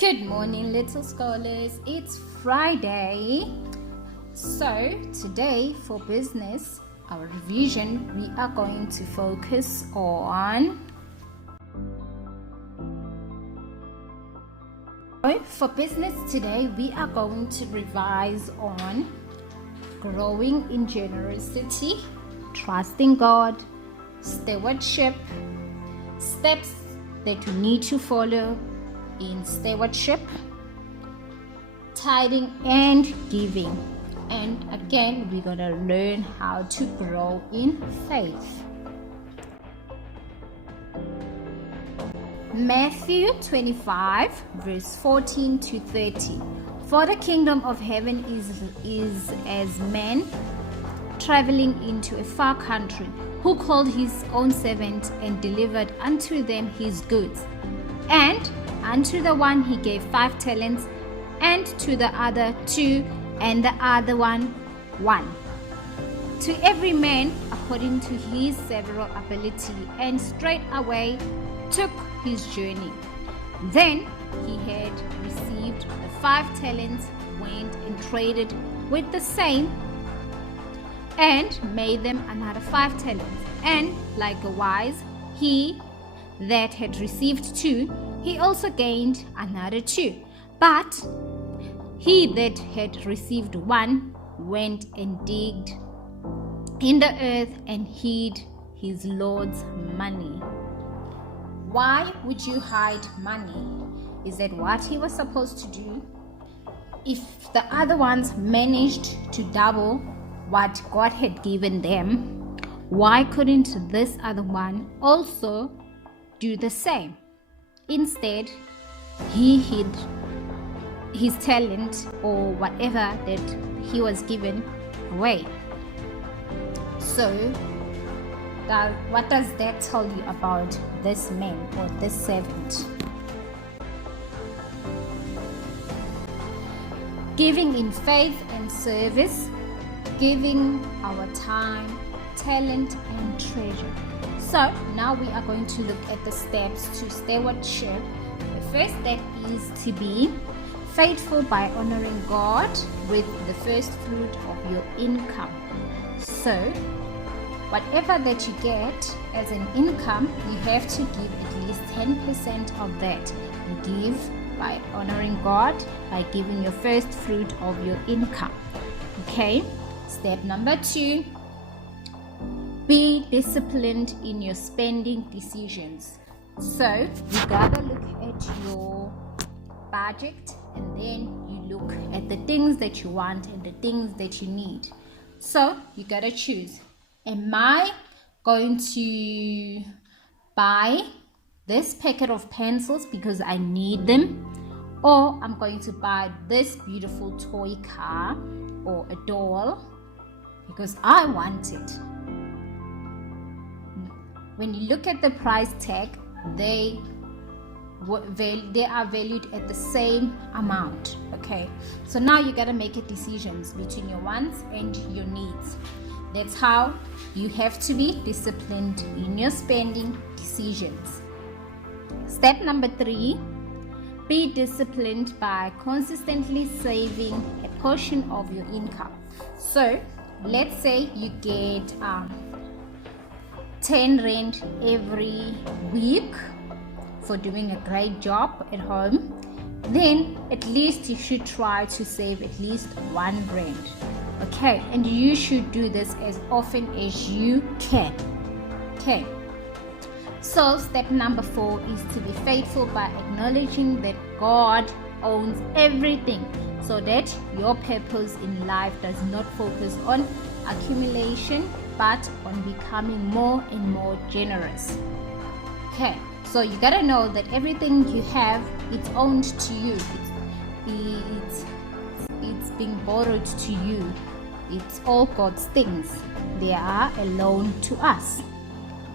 Good morning, little scholars. It's Friday. So, today for business, our revision, we are going to focus on. For business today, we are going to revise on growing in generosity, trusting God, stewardship, steps that you need to follow in stewardship, tithing and giving. And again, we're going to learn how to grow in faith. Matthew 25 verse 14 to 30. For the kingdom of heaven is as man traveling into a far country, who called his own servant and delivered unto them his goods. And unto the one he gave 5 talents, and to the other 2, and the other one 1. To every man according to his several ability, and straightway took his journey. Then he had received the 5 talents, went and traded with the same, and made them another 5 talents. And likewise he that had received 2, he also gained another 2. But he that had received 1 went and digged in the earth and hid his Lord's money. Why would you hide money? Is that what he was supposed to do? If the other ones managed to double what God had given them, why couldn't this other one also do the same? Instead, he hid his talent or whatever that he was given away. So, what does that tell you about this man or this servant? Giving in faith and service, giving our time, talent, and treasure. So now we are going to look at the steps to stewardship. The first step is to be faithful by honoring God with the first fruit of your income. So whatever that you get as an income, you have to give at least 10% of that. You give by honoring God, by giving your first fruit of your income. Okay, step number 2. Be disciplined in your spending decisions. So you gotta look at your budget, and then you look at the things that you want and the things that you need. So you gotta choose. Am I going to buy this packet of pencils because I need them? Or I'm going to buy this beautiful toy car or a doll because I want it? When you look at the price tag, they are valued at the same amount. Okay, so now you gotta make a decisions between your wants and your needs. That's how you have to be disciplined in your spending decisions. Step number 3, be disciplined by consistently saving a portion of your income. So let's say you get 10 rand every week for doing a great job at home, then at least you should try to save at least 1 rand. Okay, and you should do this as often as you can. Okay, so step number 4 is to be faithful by acknowledging that God owns everything, so that your purpose in life does not focus on accumulation but on becoming more and more generous. Okay, so you gotta know that everything you have, it's owned to you. It's being borrowed to you. It's all God's things. They are a loan to us.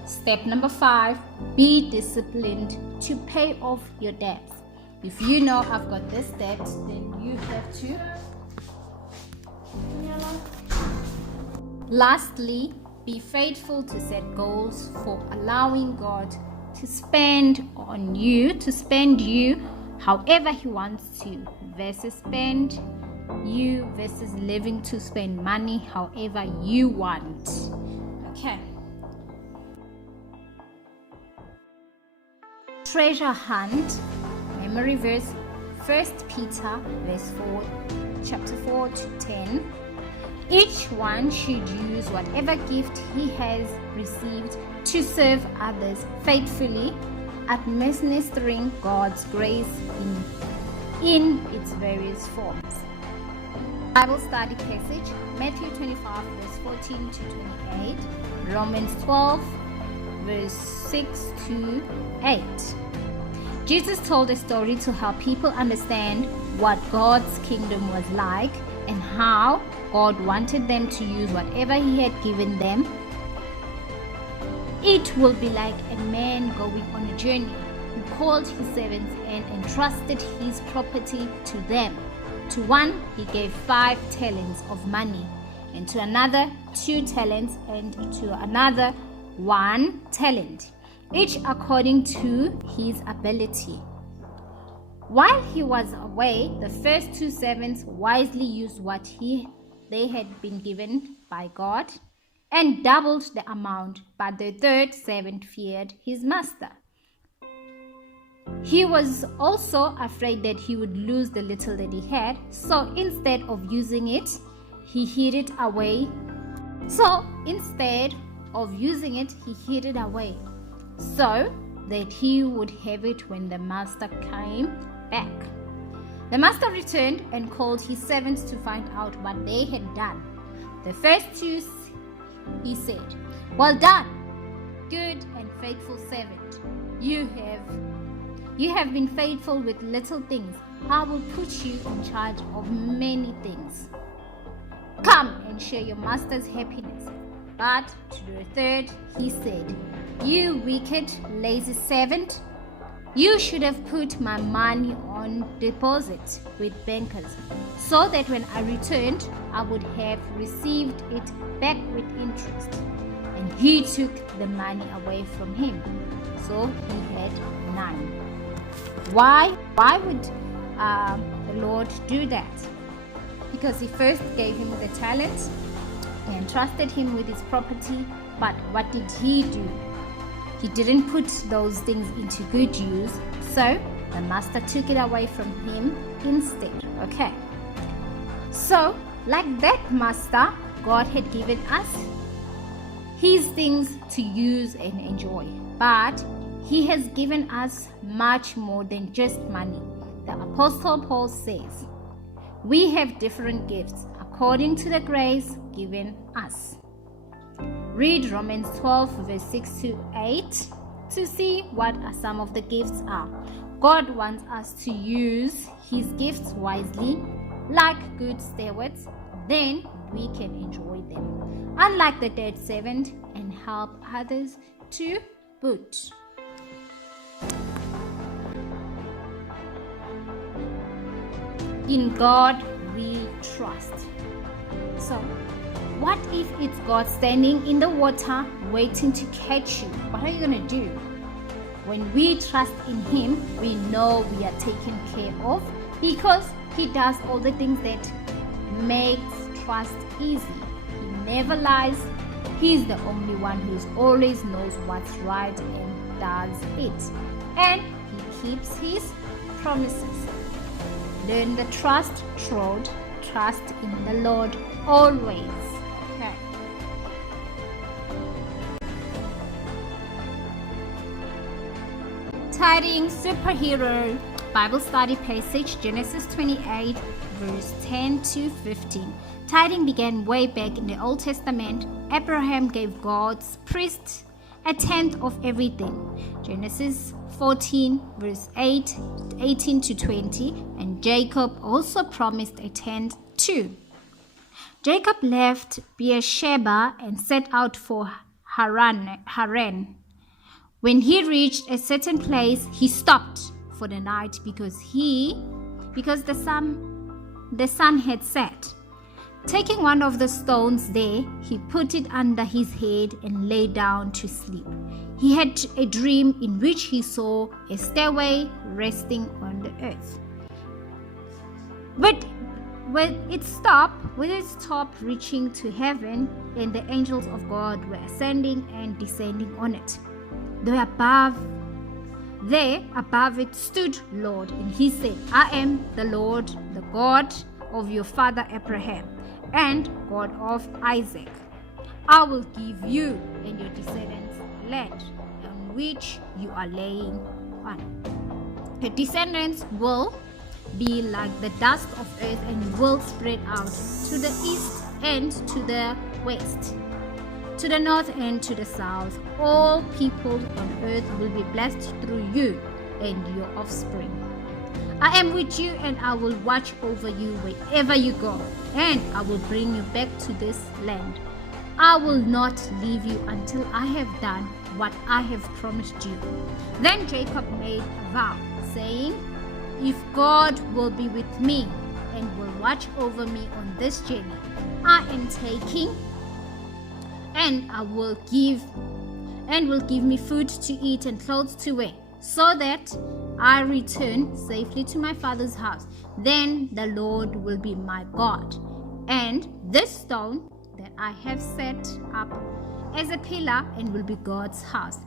Step number 5, be disciplined to pay off your debts. If you know I've got this debt, then you have to. Lastly, be faithful to set goals for allowing God to spend you however he wants to, versus spend you versus living to spend money however you want. Okay. Treasure hunt. Memory verse 1 Peter verse 4, chapter 4 to 10. Each one should use whatever gift he has received to serve others faithfully, administering God's grace in its various forms. Bible study passage, Matthew 25 verse 14 to 28, Romans 12 verse 6 to 8. Jesus told a story to help people understand what God's kingdom was like and how God wanted them to use whatever he had given them. It will be like a man going on a journey who called his servants and entrusted his property to them. To one he gave 5 talents of money, and to another 2 talents, and to another 1 talent, each according to his ability. While he was away, the first 2 servants wisely used what they had been given by God and doubled the amount, but the third servant feared his master. He was also afraid that he would lose the little that he had, so instead of using it, he hid it away. So that he would have it when the master came back. The master returned and called his servants to find out what they had done. The first 2, he said, "Well done, good and faithful servant. You have been faithful with little things. I will put you in charge of many things. Come and share your master's happiness." But to the third, he said, "You wicked, lazy servant. You should have put my money on deposit with bankers, so that when I returned, I would have received it back with interest." And he took the money away from him, so he had none. Why would the Lord do that? Because he first gave him the talent and trusted him with his property, but what did he do? He didn't put those things into good use, so the master took it away from him instead. Okay. So, like that master, God had given us his things to use and enjoy, but he has given us much more than just money. The Apostle Paul says, "We have different gifts according to the grace given us." Read Romans 12 verse 6 to 8 to see what some of the gifts are. God wants us to use his gifts wisely, like good stewards, then we can enjoy them, unlike the third servant, and help others to boot. In God we trust. So, what if it's God standing in the water waiting to catch you? What are you going to do? When we trust in him, we know we are taken care of because he does all the things that makes trust easy. He never lies. He's the only one who always knows what's right and does it. And he keeps his promises. Learn the trust in the Lord always. Okay. Tithing superhero Bible study passage, Genesis 28 verse 10 to 15. Tithing began way back in the Old Testament. Abraham gave God's priests a tenth of everything. Genesis 14 verse 18 to 20, and Jacob also promised a tenth too. Jacob left Beersheba and set out for Haran. When he reached a certain place, he stopped for the night because the sun had set. Taking one of the stones there, he put it under his head and lay down to sleep. He had a dream in which he saw a stairway resting on the earth. But when it stopped, with its top reaching to heaven, and the angels of God were ascending and descending on it. There above it stood Lord, and he said, I am the Lord, the God of your father Abraham, and God of Isaac. I will give you and your descendants land on which you are laying on. Your descendants will be like the dust of earth and will spread out to the east and to the west, to the north and to the south. All people on earth will be blessed through you and your offspring. I am with you, and I will watch over you wherever you go, and I will bring you back to this land. I will not leave you until I have done what I have promised you. Then Jacob made a vow, saying, if God will be with me and will watch over me on this journey I am taking, and will give me food to eat and clothes to wear, so that I return safely to my father's house, then the Lord will be my God, and this stone that I have set up as a pillar and will be God's house.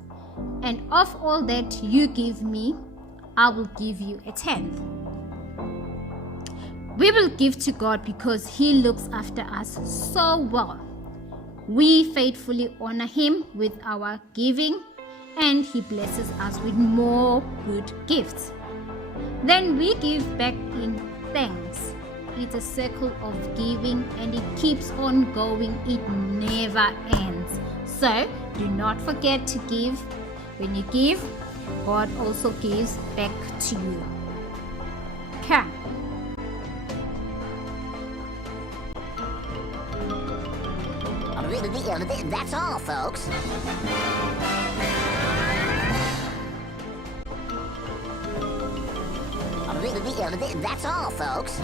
And of all that you give me, I will give you a tenth. We will give to God because He looks after us so well. We faithfully honor Him with our giving, and He blesses us with more good gifts. Then we give back in thanks. It's a circle of giving, and it keeps on going. It never ends. So do not forget to give. When you give, God also gives back to you. Okay. That's all, folks. That's all, folks.